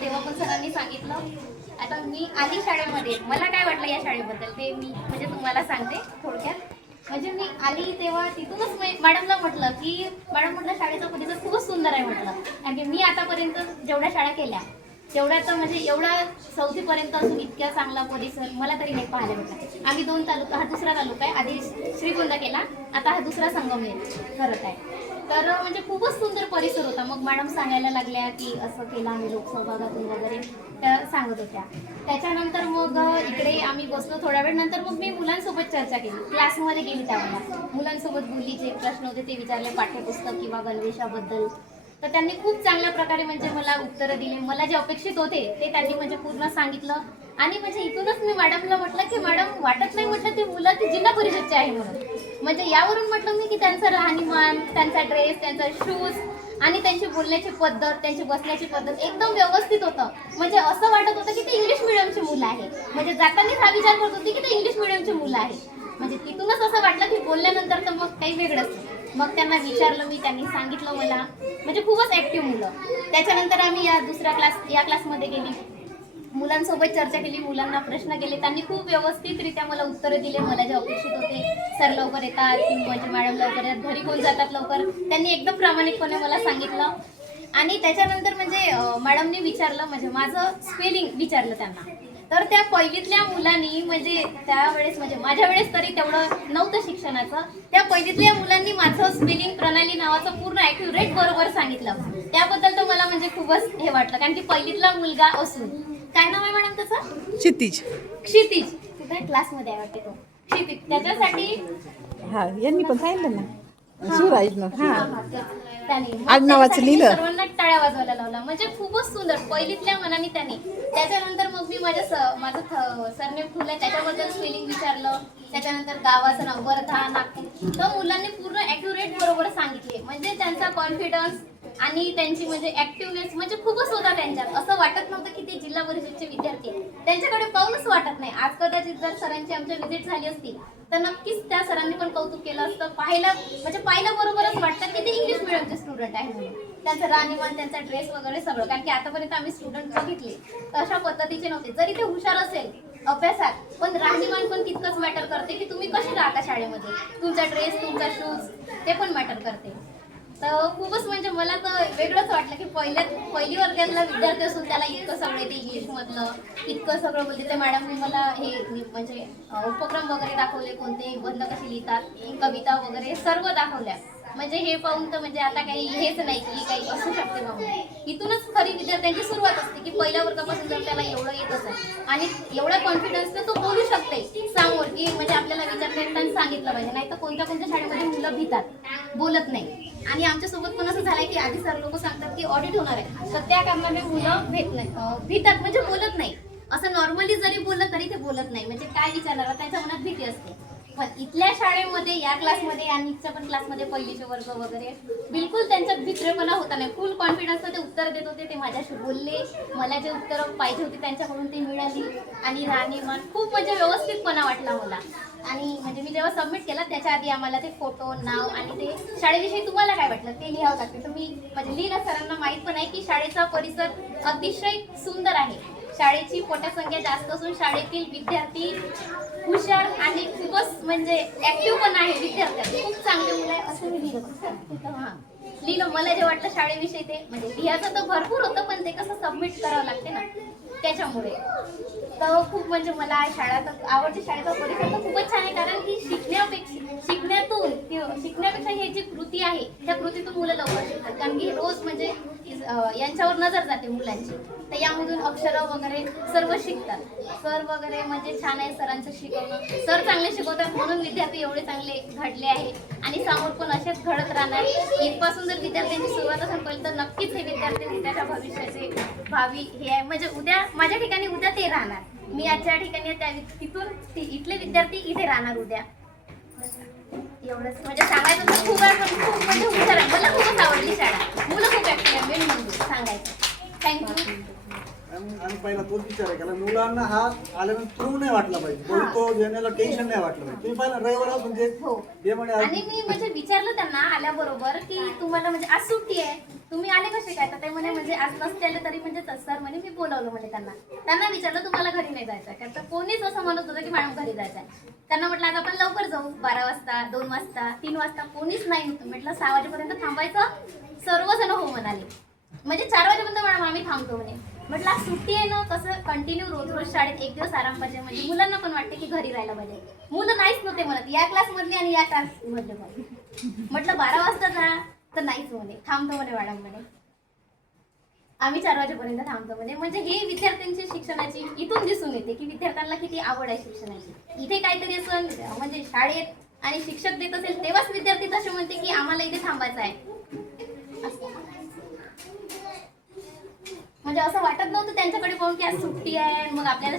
तेव्हा पण सरांनी सांगितलं. आता मी आली शाळेमध्ये, मला काय वाटलं या शाळेबद्दल ते मी म्हणजे तुम्हाला सांगते थोडक्यात. म्हणजे मी आली तेव्हा तिथूनच मॅडमला म्हटलं की मॅडम म्हटलं शाळेचा परिसर खूपच सुंदर आहे म्हटलं. कारण की मी आतापर्यंत जेवढ्या शाळा केल्या तेवढ्या तर म्हणजे एवढा 4थी पर्यंत असून इतक्या चांगला परिसर मला तरी नाही पाहायला भेटला. आम्ही 2 तालुका, हा दुसरा तालुका आहे. आधी श्रीगोंदा केला, आता हा दुसरा संगमनेर करत आहे. तर म्हणजे खूपच सुंदर परिसर होता. मग मॅडम सांगायला लागल्या की असं केलं आम्ही लोकसहभागातून वगैरे त्या सांगत होत्या. त्याच्यानंतर मग इकडे आम्ही बसलो थोड्या वेळ. नंतर मग मी मुलांसोबत चर्चा केली, क्लासमध्ये गेली त्यावेळेला मुलांसोबत बोलली. जे प्रश्न होते ते विचारले पाठ्यपुस्तक किंवा गणवेशाबद्दल. तर त्यांनी खूप चांगल्या प्रकारे म्हणजे मला उत्तरं दिली. मला जे अपेक्षित होते ते त्यांनी म्हणजे पूर्ण सांगितलं. आणि म्हणजे इथूनच मी मॅडमला म्हटलं की मॅडम वाटत नाही म्हटलं ते मुलं ती जिल्हा परिषदचे आहे म्हणून. म्हणजे यावरून म्हटलं मी की त्यांचं राहणीमान, त्यांचा ड्रेस, त्यांचा शूज आणि त्यांची बोलण्याची पद्धत, त्यांची बसण्याची पद्धत एकदम व्यवस्थित होतं. म्हणजे असं वाटत होतं की ते इंग्लिश मिडियमची मुलं आहे. म्हणजे जातानाच हा विचार करत होती की ते इंग्लिश मिडियमची मुलं आहे. म्हणजे तिथूनच असं वाटलं की बोलल्यानंतर तर मग काही वेगळंच. मग त्यांना विचारलं मी, त्यांनी सांगितलं मला. म्हणजे खूपच ॲक्टिव्ह मुलं. त्याच्यानंतर आम्ही या क्लासमध्ये गेली, मुलांसोबत चर्चा केली, मुलांना प्रश्न केले. त्यांनी खूप व्यवस्थितरित्या मला उत्तरं दिले. मला जे अपेक्षित होते, सर लवकर येतात की म्हणजे मॅडम लवकर येतात, घरी कोण जातात लवकर, त्यांनी एकदम प्रामाणिकपणे मला सांगितलं. आणि त्याच्यानंतर म्हणजे मॅडमने विचारलं म्हणजे माझं स्पेलिंग विचारलं त्यांना. तर त्या पहिलीतल्या मुलांनी म्हणजे त्यावेळेस म्हणजे माझ्या वेळेस तरी तेवढं नव्हतं शिक्षणाचं. त्या पहिलीतल्या मुलांनी माझं स्पेलिंग प्रणाली नावाचं पूर्ण ॲक्युरेट बरोबर सांगितलं. त्याबद्दल तर मला म्हणजे खूपच हे वाटलं. कारण की पहिलीतला मुलगा असून काय नाव आहे मॅडम त्याचं? क्षितिज. क्षितिज. कुठे क्लासमध्ये आहे वाटते तो क्षितिज. त्याच्यासाठी हा यांनी पण सांगितलं ना शिवराजनं. हा त्याने आडनावाचं लिहिलं. सर्वांना टाळ्या वाजवायला लावला. म्हणजे खूपच सुंदर पहिलीतल्या मनाने त्यांनी. त्याच्यानंतर मग मी माझं सरनेम ठेवलं, त्याच्याबद्दल स्पेलिंग विचारलं. त्याच्यानंतर गावाचं नाव वर्धा, नागपूर. तर मुलांनी पूर्ण ॲक्युरेट बरोबर सांगितले. म्हणजे त्यांचा कॉन्फिडन्स आणि त्यांची म्हणजे ॲक्टिव्हनेस म्हणजे खूपच होता त्यांच्यात. असं वाटत नव्हतं की ते जिल्हा परिषदचे विद्यार्थी. त्यांच्याकडे पाहूनच वाटत नाही. आज कदाचित जर सरांची आमच्या व्हिजिट झाली असती तर नक्कीच त्या सरांनी पण कौतुक केलं असतं. पाहिलं बरोबरच वाटतं की ते इंग्लिश मिडियमचे स्टुडंट आहे म्हणून. त्यांचं राहणीमान, त्यांचा ड्रेस वगैरे सगळं. कारण की आतापर्यंत आम्ही स्टुडंट बघितले तर अशा पद्धतीचे नव्हते. जरी ते हुशार असेल अभ्यासात, पण राहणीमान पण तितकंच मॅटर करते की तुम्ही कशी राहता शाळेमध्ये. तुमचा ड्रेस, तुमचा शूज ते पण मॅटर करते. तर खूपच म्हणजे मला तर वेगळंच वाटलं की पहिली वर्गातला विद्यार्थी असून त्याला इतकं सगळं येते इंग्लिशमधलं, इतकं सगळं बोलते. त्या मॅडमने मला हे म्हणजे उपक्रम वगैरे दाखवले, कोणते निबंध कसे लिहितात, कविता वगैरे सर्व दाखवल्या. म्हणजे हे पाहून तर म्हणजे आता काही हेच नाही की काही असू शकते म्हणून. इथूनच खरी विद्यार्थ्यांची सुरुवात असते की पहिल्या वर्गापासून जर त्याला एवढं येत असेल आणि एवढ्या कॉन्फिडन्सनं तो बोलू शकते समोर की म्हणजे आपल्याला विचारताना सांगितलं पाहिजे. नाही तर कोणत्या शाळेमध्ये मुलं भितात, बोलत नाही. आणि आमच्यासोबत पण असं झालंय की आधी सर लोक सांगतात की ऑडिट होणार आहे, तर त्या कारणाने मुलं भितात म्हणजे बोलत नाही. असं नॉर्मली जरी बोललं तरी ते बोलत नाही. म्हणजे काय विचारणार, त्यांच्या मनात भीती असते. पण इथल्या शाळेमध्ये, या क्लासमध्ये आणि इथच्या पण क्लासमध्ये पहिलीचे वर्ग वगैरे बिलकुल त्यांच्यात भित्रेपणा होता नाही. फुल कॉन्फिडन्सनं ते उत्तर देत होते. ते माझ्याशी बोलले, मला जे उत्तरं पाहिजे होती त्यांच्याकडून ते मिळाली. आणि राहणीमान खूप म्हणजे व्यवस्थितपणा वाटला मला. आणि म्हणजे मी जेव्हा सबमिट केला त्याच्या आधी आम्हाला ते फोटो, नाव आणि ते शाळेविषयी तुम्हाला काय वाटलं ते लिहावं लागते. तर मी म्हणजे लिहिलं. सरांना माहीत पण आहे की शाळेचा परिसर अतिशय सुंदर आहे. शाळेची पटसंख्या जास्त असून शाळेतील विद्यार्थी हुशार आणि खूपच म्हणजे ऍक्टिव्ह पण आहे. विद्यार्थी खूप चांगले मुलं आहे असं मी लिहिलं. मला जे वाटलं शाळेविषयी ते म्हणजे लिहायचं तर भरपूर होतं, पण ते कसं सबमिट करावं लागते ना त्याच्यामुळे. तर खूप म्हणजे मला शाळा तर आवडते. शाळेचा परिसर तर खूपच छान आहे. कारण की शिकण्यापेक्षा ही जी कृती आहे त्या कृतीतून मुलं लवकर शिकतात. कारण की रोज म्हणजे यांच्यावर नजर जाते मुलांची. तर यामधून अक्षरं वगैरे सर्व शिकतात. सर वगैरे म्हणजे छान आहे सरांचं शिकवणं. सर चांगले शिकवतात म्हणून विद्यार्थी एवढे चांगले घडले आहे आणि समोर पण असेच घडत राहणार. इथपासून जर विद्यार्थ्यांची सुरुवात असेल पहिलं तर नक्कीच हे विद्यार्थी उद्याच्या भविष्याचे भावी हे आहे. म्हणजे उद्या माझ्या ठिकाणी उद्या ते राहणार. मी आजच्या ठिकाणी त्या तिथून इथले विद्यार्थी इथे राहणार उद्या. एवढंच म्हणजे सांगायचं तर खूप आहे, पण खूप म्हणजे हुशार आहे. मला खूपच आवडली शाळा. मुलं खूप ऍक्टिव्ह आहे. मेन म्हणजे सांगायचं थँक्यू. आणि पहिला तोच विचार आहे, कारण मुलांना हा आल्यानंतर प्रूव्ह नाही वाटला पाहिजे, बोलतो येण्याला टेन्शन नाही वाटलं पाहिजे. तुम्ही पहिला रविवार असून जे हो. हे म्हणे आणि मी म्हणजे विचारलं त्यांना आल्याबरोबर की तुम्हाला म्हणजे आज सुट्टी आहे, तुम्ही आले कसे काय? तर ते म्हणे म्हणजे आज नसते आले तरी म्हणजे सर म्हणे मी बोलावलं म्हणे त्यांना विचारलं तुम्हाला घरी नाही जायचं आहे का? तर कोणीच असं म्हणत होतं की मॅडम घरी जायचं आहे. त्यांना म्हटलं आज आपण लवकर जाऊ, 12 वाजता, 2 वाजता, 3 वाजता. कोणीच नाही होतं. म्हटलं 6 वाजेपर्यंत थांबायचं. सर्वजण हो म्हणाले. म्हणजे 4 वाजेपर्यंत मॅडम आम्ही थांबतो म्हणे. म्हटलं आज सुट्टी आहे ना, कसं कंटिन्यू रोज शाळेत एक दिवस आराम पाहिजे, म्हणजे मुलांना पण वाटते की घरी राहायला पाहिजे. मुलं नाहीच नव्हते म्हणत, या क्लासमधले आणि या क्लासमधले पण. म्हटलं 12 वाजता जा, तर नाहीच म्हणे, थांबतो म्हणे मॅडम म्हणे. आम्ही 4 वाजेपर्यंत थांबतो म्हणे. म्हणजे हे विद्यार्थ्यांची शिक्षणाची इथून दिसून येते की विद्यार्थ्यांना किती आवड आहे शिक्षणाची. इथे काहीतरी असं म्हणजे शाळेत आणि शिक्षक देत असेल तेव्हाच विद्यार्थी तसे म्हणते की आम्हाला इथे थांबायचं आहे. म्हणजे असं वाटत नव्हतं त्यांच्याकडे पाहून की आज सुट्टी आहे, मग आपल्याला